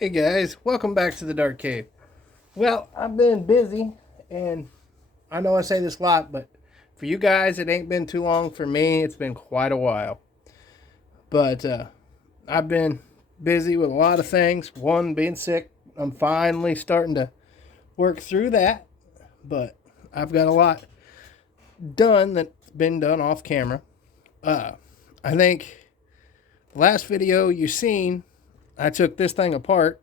Hey guys, welcome back to the Dark Cave. Well, I've been busy, and I know I say this a lot, but for you guys, it ain't been too long. For me, it's been quite a while. But I've been busy with a lot of things. One, being sick. I'm finally starting to work through that, but I've got a lot done that's been done off camera. Uh, I think the last video you seen, I took this thing apart.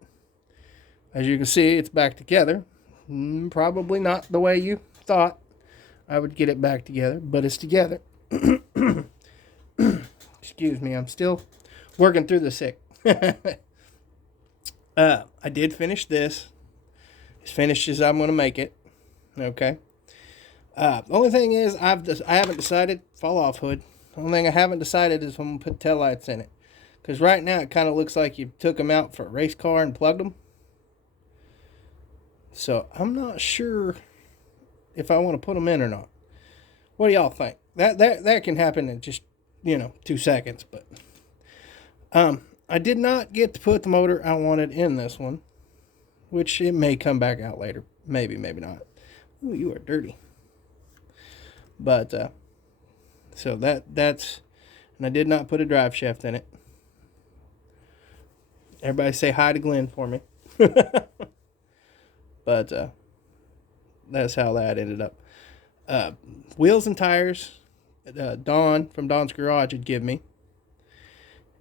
As you can see, it's back together. Probably not the way you thought I would get it back together, but it's together. Excuse me, I'm still working through the sick. I did finish this. As finished as I'm going to make it. Okay. The only thing is, I haven't decided. Fall off hood. The only thing I haven't decided is if I'm going to put taillights in it. Because right now it kind of looks like you took them out for a race car and plugged them. So I'm not sure if I want to put them in or not. What do y'all think? That can happen in just 2 seconds. But I did not get to put the motor I wanted in this one, which it may come back out later. Maybe not. Ooh, you are dirty. But so that's and I did not put a drive shaft in it. Everybody say hi to Glenn for me. But that's how that ended up. Wheels and tires, Don from Don's Garage would give me.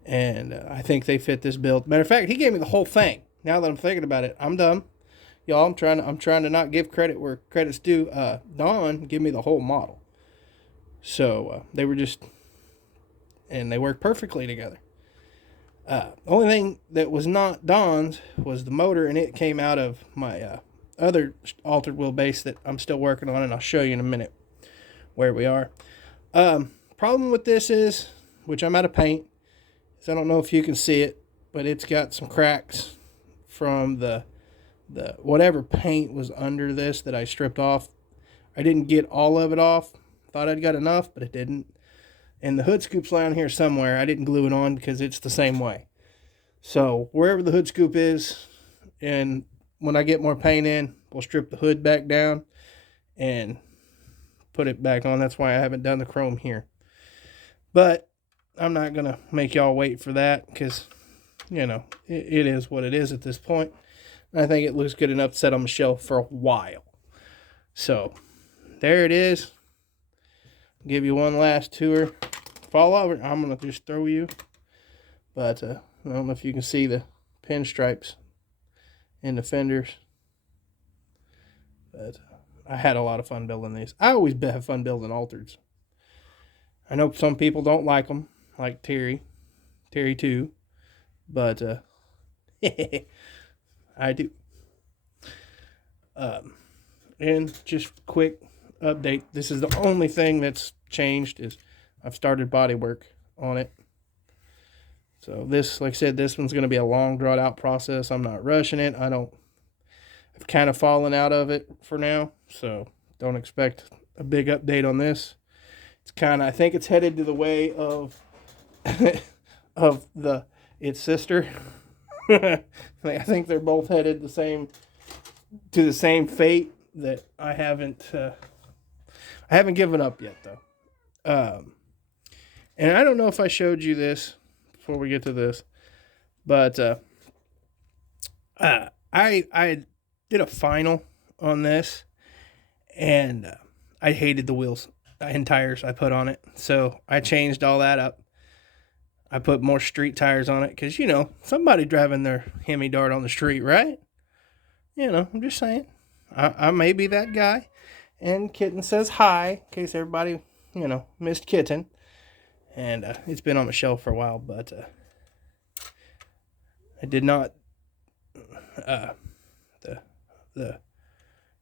And I think they fit this build. Matter of fact, he gave me the whole thing. Now that I'm thinking about it, I'm dumb. Y'all, I'm trying to not give credit where credit's due. Don gave me the whole model. So they were and they work perfectly together. Only thing that was not Don's was the motor, and it came out of my other altered wheelbase that I'm still working on, and I'll show you in a minute where we are. Problem with this is, which I'm out of paint, is I don't know if you can see it, but it's got some cracks from the whatever paint was under this that I stripped off. I didn't get all of it off. Thought I'd got enough, but it didn't. And the hood scoop's down here somewhere. I didn't glue it on because it's the same way. So wherever the hood scoop is, and when I get more paint in, we'll strip the hood back down and put it back on. That's why I haven't done the chrome here. But I'm not going to make y'all wait for that because, it is what it is at this point. And I think it looks good enough to set on the shelf for a while. So there it is. Give you one last tour. Fall over. I'm going to just throw you. But I don't know if you can see the pinstripes in the fenders. But I had a lot of fun building these. I always have fun building altereds. I know some people don't like them, like Terry too. But I do. And just quick update. This is the only thing that's changed is I've started body work on it. So this, like I said, this one's going to be a long drawn out process. I'm not rushing it. I've kind of fallen out of it for now. So don't expect a big update on this. I think it's headed to the way of, of its sister. I think they're both headed to the same fate that I haven't given up yet though. And I don't know if I showed you this before we get to this, but I did a final on this, and I hated the wheels and tires I put on it, so I changed all that up. I put more street tires on it because somebody driving their Hemi Dart on the street, right? I'm just saying. I may be that guy. And Kitten says hi, in case everybody missed Kitten. And it's been on the shelf for a while, but I did not. The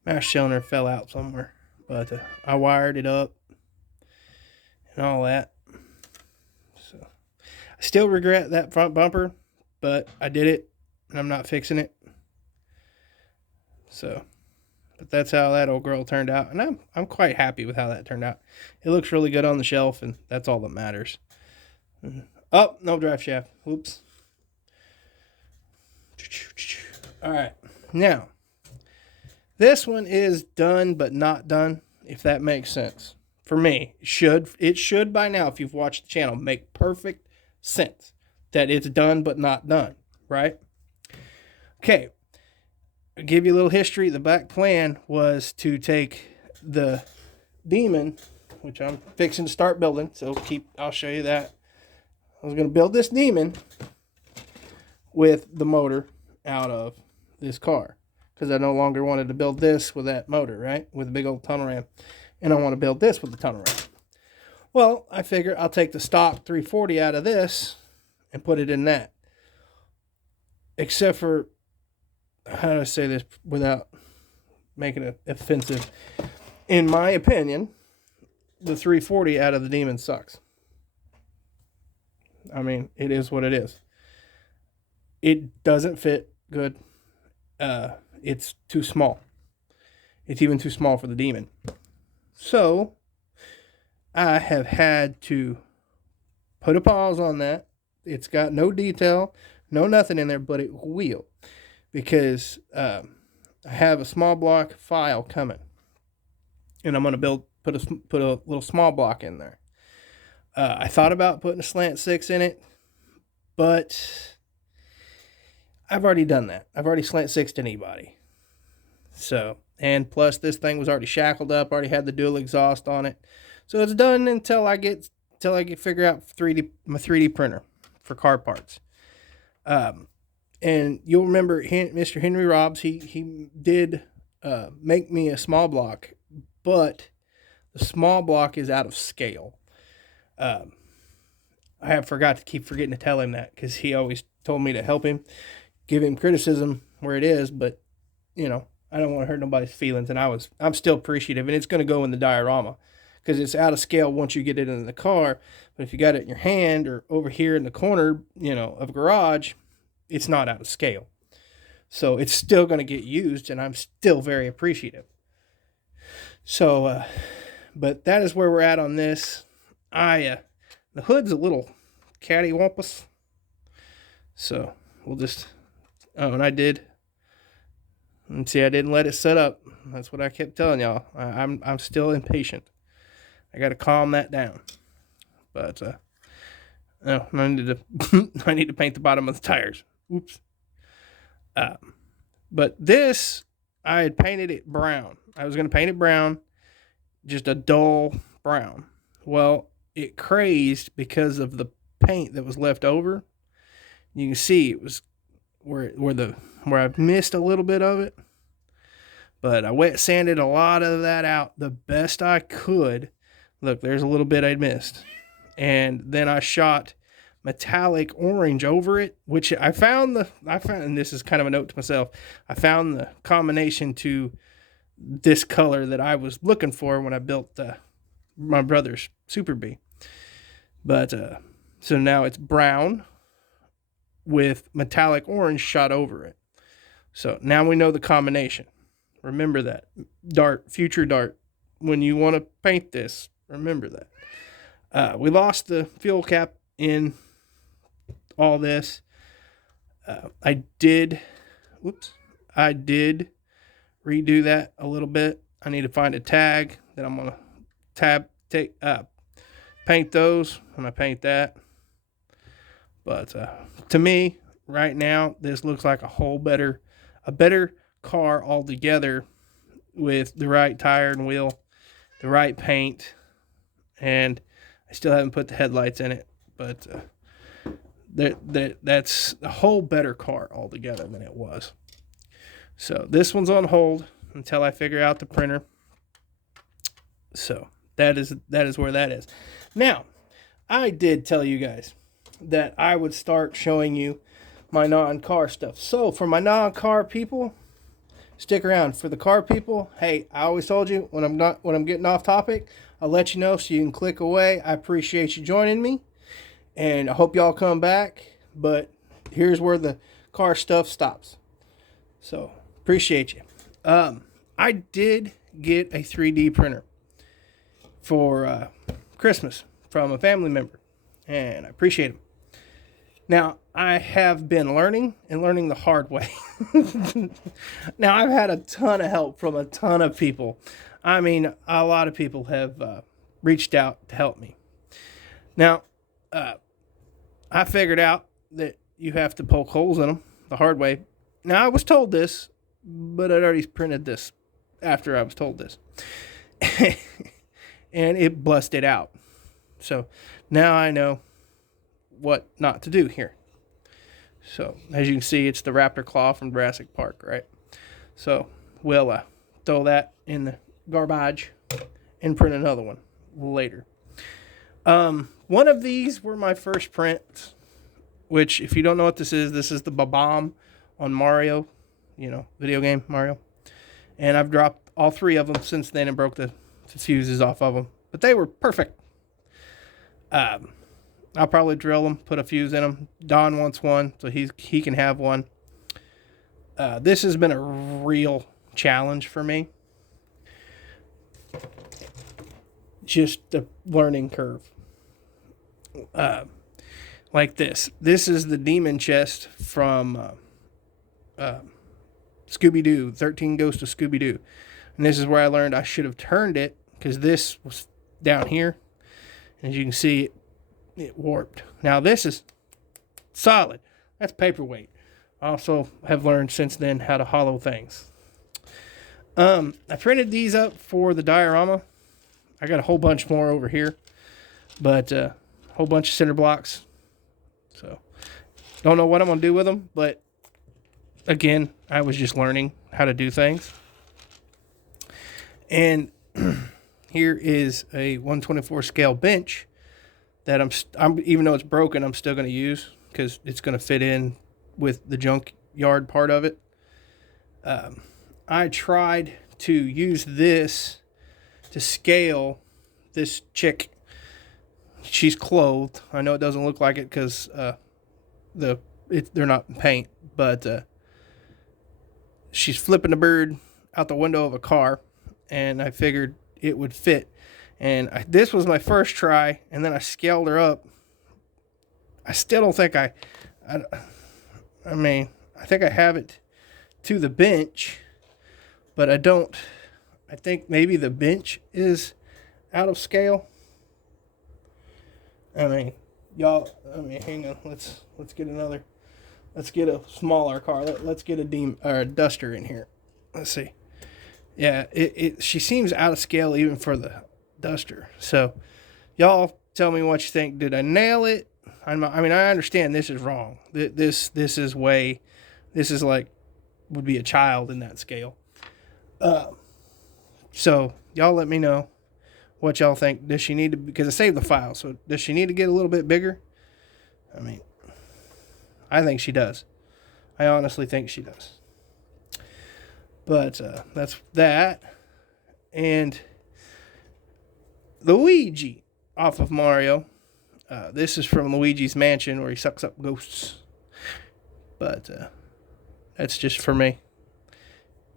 mash cylinder fell out somewhere, but I wired it up and all that. So I still regret that front bumper, but I did it, and I'm not fixing it. So, but that's how that old girl turned out, and I'm quite happy with how that turned out. It looks really good on the shelf, and that's all that matters. Oh, no drive shaft. Whoops. All right. Now, this one is done but not done, if that makes sense. For me, it should by now, if you've watched the channel, make perfect sense that it's done but not done, right? Okay. I'll give you a little history. The back plan was to take the Demon, which I'm fixing to start building, so I'll show you that. I was going to build this Demon with the motor out of this car, because I no longer wanted to build this with that motor, right? With a big old tunnel ram. And I want to build this with the tunnel ram. Well, I figure I'll take the stock 340 out of this and put it in that. Except for, how do I say this without making it offensive? In my opinion, the 340 out of the Demon sucks. I mean, it is what it is. It doesn't fit good. It's too small. It's even too small for the Demon. So, I have had to put a pause on that. It's got no detail, no nothing in there, but it will. Because I have a small block file coming. And I'm going to put a little small block in there. I thought about putting a slant 6 in it, but I've already done that. I've already slant 6'd anybody. So, and plus this thing was already shackled up, already had the dual exhaust on it. So it's done until I get figure out my 3D printer for car parts. And you'll remember Mr. Henry Robbs, he did make me a small block, but the small block is out of scale. I have keep forgetting to tell him that, because he always told me to help him, give him criticism where it is, but you know, I don't want to hurt nobody's feelings, and I'm still appreciative, and it's going to go in the diorama, because it's out of scale once you get it in the car. But if you got it in your hand or over here in the corner, you know, of a garage, it's not out of scale. So it's still going to get used, and I'm still very appreciative. So, but that is where we're at on this. The hood's a little cattywampus. So we'll just, and I didn't let it set up. That's what I kept telling y'all. I'm still impatient. I got to calm that down. But, no, I need to paint the bottom of the tires. Oops. But this, I had painted it brown. I was going to paint it brown, just a dull brown. Well, it crazed because of the paint that was left over. You can see it was where I missed a little bit of it. But I wet sanded a lot of that out the best I could. Look, there's a little bit I missed. And then I shot metallic orange over it, which I found, and this is kind of a note to myself, I found the combination to this color that I was looking for when I built my brother's Super Bee. But, so now it's brown with metallic orange shot over it. So now we know the combination. Remember that. Future Dart, when you want to paint this, remember that. We lost the fuel cap in all this. I did redo that a little bit. I need to find a tag that I'm going to paint those when I paint that. But to me, right now, this looks like a better car altogether, with the right tire and wheel, the right paint, and I still haven't put the headlights in it, but that's a whole better car altogether than it was. So this one's on hold until I figure out the printer. So that is where that is. Now, I did tell you guys that I would start showing you my non-car stuff. So for my non-car people, stick around. For the car people, hey, I always told you when I'm getting off topic, I'll let you know so you can click away. I appreciate you joining me, and I hope y'all come back. But here's where the car stuff stops. So appreciate you. I did get a 3D printer for Christmas from a family member, and I appreciate him. Now, I have been learning and learning the hard way. Now, I've had a ton of help from a ton of people. I mean, a lot of people have reached out to help me. Now, I figured out that you have to poke holes in them the hard way. Now, I was told this, but I'd already printed this after I was told this. And it busted out. So now I know what not to do here. So as you can see, it's the raptor claw from Jurassic Park, right? So we'll throw that in the garbage and print another one later. One of these were my first prints, which if you don't know what this is the bomb on Mario, video game Mario. And I've dropped all three of them since then and broke the fuses off of them. But they were perfect. I'll probably drill them, put a fuse in them. Don wants one, so he can have one. This has been a real challenge for me. Just the learning curve. Like this. This is the demon chest from Scooby-Doo, 13 Ghosts of Scooby-Doo. And this is where I learned I should have turned it, because this was down here. And as you can see, it warped. Now this is solid. That's paperweight. I also have learned since then how to hollow things. I printed these up for the diorama. I got a whole bunch more over here, but a whole bunch of cinder blocks. So don't know what I'm gonna do with them, but again, I was just learning how to do things. And here is a 124 scale bench that I'm even though it's broken, I'm still going to use because it's going to fit in with the junkyard part of it. I tried to use this to scale this chick. She's clothed. I know it doesn't look like it because they're not in paint, but she's flipping a bird out the window of a car, and I figured it would fit. And this was my first try, and then I scaled her up. I still don't think I think I have it to the bench, but I don't. I think maybe the bench is out of scale. Hang on. Let's get a smaller car. Let's get a Duster in here. Let's see. Yeah, she seems out of scale even for the Duster. So y'all tell me what you think. Did I nail it? I understand this is wrong. This is like would be a child in that scale. So y'all let me know what y'all think. Does she need to, because I saved the file, so does she need to get a little bit bigger? I think she does. I honestly think she does. But that's that. And Luigi off of Mario. This is from Luigi's Mansion where he sucks up ghosts. But that's just for me.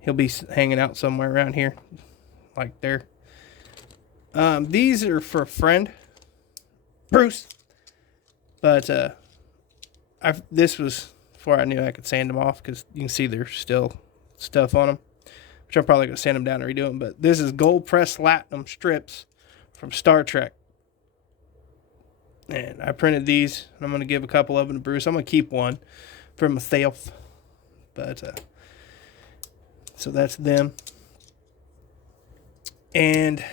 He'll be hanging out somewhere around here. Like there. These are for a friend. Bruce. But this was before I knew I could sand them off, because you can see there's still stuff on them. Which I'm probably going to sand them down and redo them. But this is gold pressed platinum strips from Star Trek. And I printed these, and I'm going to give a couple of them to Bruce. I'm going to keep one for myself. But, so that's them. And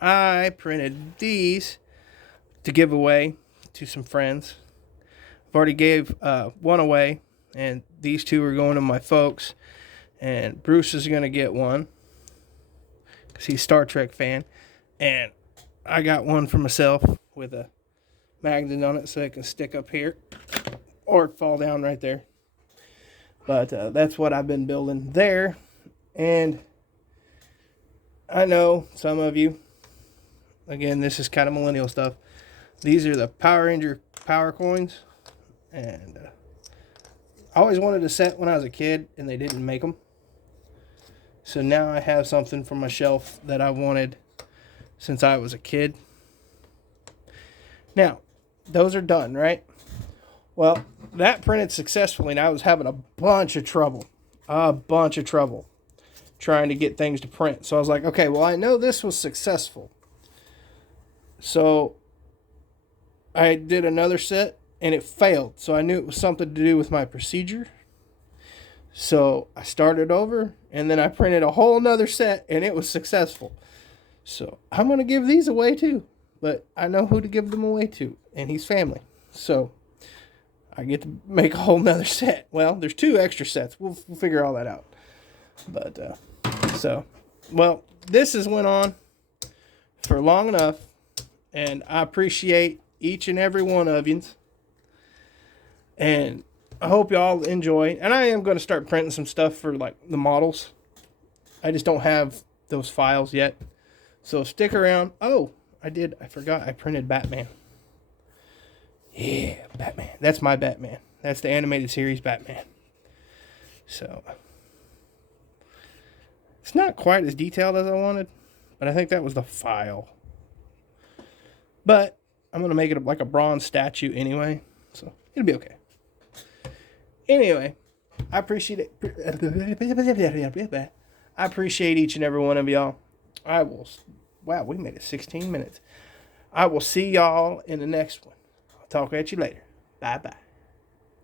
I printed these to give away to some friends. I've already gave one away, and these two are going to my folks. And Bruce is going to get one because he's a Star Trek fan. And I got one for myself with a magnet on it so it can stick up here or fall down right there. But that's what I've been building there. And I know some of you, again, this is kind of millennial stuff. These are the Power Ranger power coins. And I always wanted a set when I was a kid, and they didn't make them. So now I have something from my shelf that I wanted since I was a kid. Now, those are done, right? Well, that printed successfully, and I was having a bunch of trouble. Trying to get things to print. So I was like, okay, well, I know this was successful. So I did another set and it failed. So I knew it was something to do with my procedure. So I started over and then I printed a whole nother set and it was successful. So I'm going to give these away too. But I know who to give them away to, and he's family. So I get to make a whole nother set. Well, there's 2 extra sets. We'll figure all that out. But, well, this has went on for long enough, and I appreciate each and every one of you. And I hope y'all enjoy. And I am going to start printing some stuff for, like, the models. I just don't have those files yet. So stick around. Oh, I forgot I printed Batman. Yeah, Batman. That's my Batman. That's the animated series Batman. So it's not quite as detailed as I wanted, but I think that was the file. But I'm going to make it like a bronze statue anyway, so it'll be okay. Anyway, I appreciate it. I appreciate each and every one of y'all. Wow, we made it 16 minutes. I will see y'all in the next one. I'll talk at you later. Bye-bye.